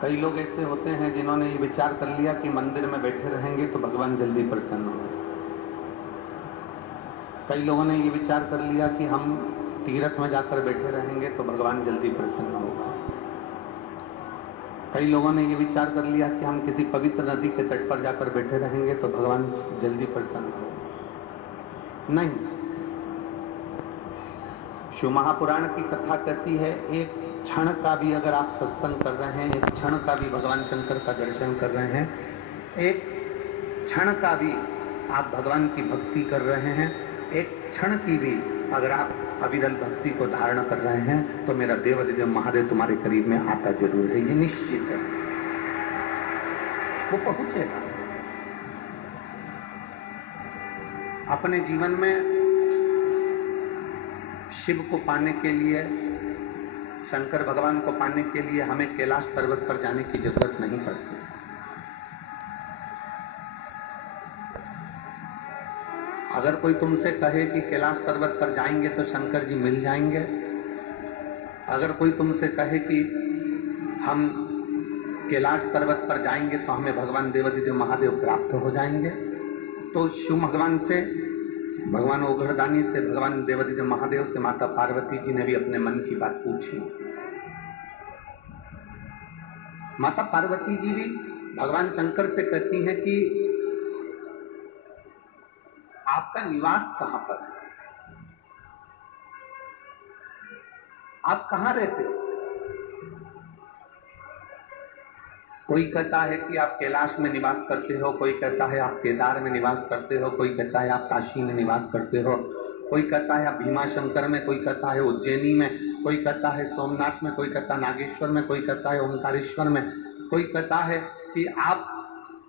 कई लोग ऐसे होते हैं जिन्होंने ये विचार कर लिया कि मंदिर में बैठे रहेंगे तो भगवान जल्दी प्रसन्न होंगे। कई लोगों ने ये विचार कर लिया कि हम तीर्थ में जाकर बैठे रहेंगे तो भगवान जल्दी प्रसन्न होगा। कई लोगों ने ये विचार कर लिया कि हम किसी पवित्र नदी के तट पर जाकर बैठे रहेंगे तो भगवान जल्दी प्रसन्न होगा। नहीं, शिव महापुराण की कथा कहती है, एक क्षण का भी अगर आप सत्संग कर रहे हैं, एक क्षण का भी भगवान शंकर का दर्शन कर रहे हैं, एक क्षण का भी आप भगवान की भक्ति कर रहे हैं, एक क्षण की भी अगर आप अविरल भक्ति को धारण कर रहे हैं, तो मेरा देवाधिदेव महादेव तुम्हारे करीब में आता जरूर है। ये निश्चित है, वो पहुंचेगा। अपने जीवन में शिव को पाने के लिए, शंकर भगवान को पाने के लिए हमें कैलाश पर्वत पर जाने की जरूरत नहीं पड़ती। अगर कोई तुमसे कहे कि कैलाश पर्वत पर जाएंगे तो शंकर जी मिल जाएंगे, अगर कोई तुमसे कहे कि हम कैलाश पर्वत पर जाएंगे तो हमें भगवान देवाधिदेव महादेव प्राप्त हो जाएंगे, तो शिव भगवान से, भगवान ओघड़दानी से, भगवान देवाधिदेव महादेव से माता पार्वती जी ने भी अपने मन की बात पूछी। माता पार्वती जी भी भगवान शंकर से कहती हैं कि आपका निवास कहां पर है, आप कहां रहते हो? कोई कहता है कि आप कैलाश में निवास करते हो, कोई कहता है आप केदार में निवास करते हो, कोई कहता है आप काशी में निवास करते हो, कोई कहता है आप भीमाशंकर में, कोई कहता है उज्जैनी में, कोई कहता है सोमनाथ में, कोई कहता है नागेश्वर में, कोई कहता है ओंकारेश्वर में, कोई कहता है कि आप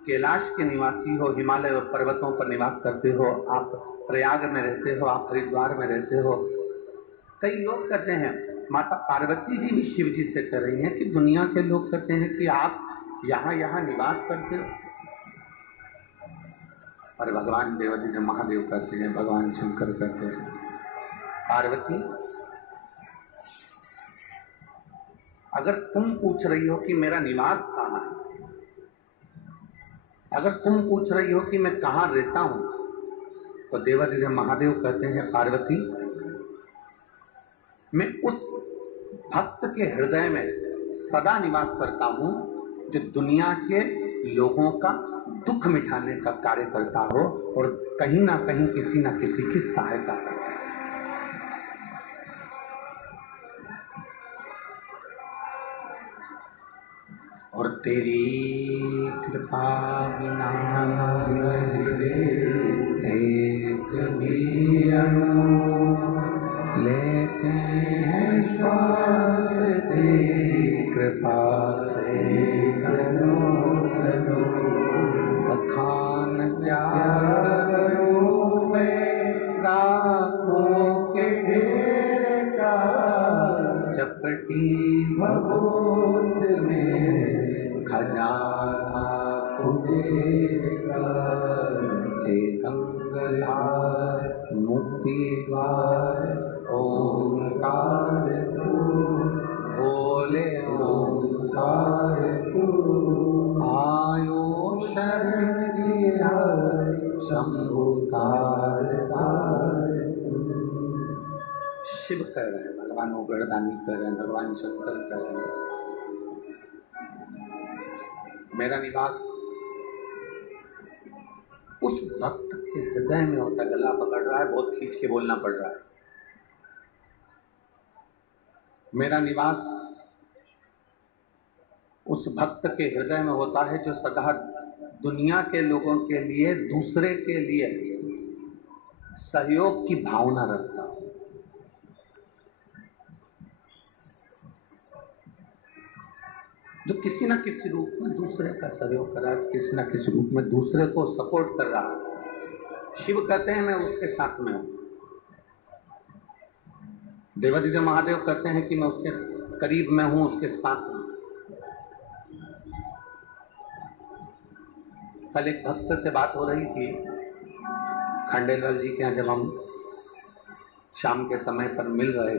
कैलाश के निवासी हो, हिमालय पर्वतों पर निवास करते हो, आप प्रयाग में रहते हो, आप हरिद्वार में रहते हो। कई लोग कहते हैं, माता पार्वती जी भी शिव जी से कह रही हैं कि दुनिया के लोग कहते हैं कि आप यहाँ यहाँ निवास करते हो, और भगवान देवाधिदेव महादेव कहते हैं, भगवान शंकर कहते हैं, पार्वती अगर तुम पूछ रही हो कि मेरा निवास कहाँ है, अगर तुम पूछ रही हो कि मैं कहाँ रहता हूं, तो देवाधिदेव महादेव कहते हैं, पार्वती मैं उस भक्त के हृदय में सदा निवास करता हूं जो दुनिया के लोगों का दुख मिटाने का कार्य करता हो और कहीं ना कहीं किसी ना किसी की सहायता करता हो। और तेरी कृपा बिना एक भी लेते हैं श्वास, तेरी कृपा से बखान क्या करूं मैं रातों के ढेर का, चपटी भभूत में खजाना खुलेगा, हे गंगाधार मुक्ति द्वार ओंकार तू, बोले ओंकार तू, आयो शरण दिया शंभुकार शिव कह रहे हैं, भगवान ओघड़दानी कह रहे हैं, भगवान शंकर कह रहे हैं, मेरा निवास उस भक्त के हृदय में होता। गला पकड़ रहा है, बहुत खींच के बोलना पड़ रहा है। मेरा निवास उस भक्त के हृदय में होता है जो सदा दुनिया के लोगों के लिए, दूसरे के लिए सहयोग की भावना रखता हो। जो किसी न किसी रूप में दूसरे का सहयोग कर रहा है, किसी न किसी रूप में दूसरे को सपोर्ट कर रहा है। शिव कहते हैं मैं उसके साथ में हूं। देवाधिदेव महादेव कहते हैं कि मैं उसके करीब में हूं, उसके साथ हूं। कल एक भक्त से बात हो रही थी खंडेलवाल जी के यहाँ, जब हम शाम के समय पर मिल रहे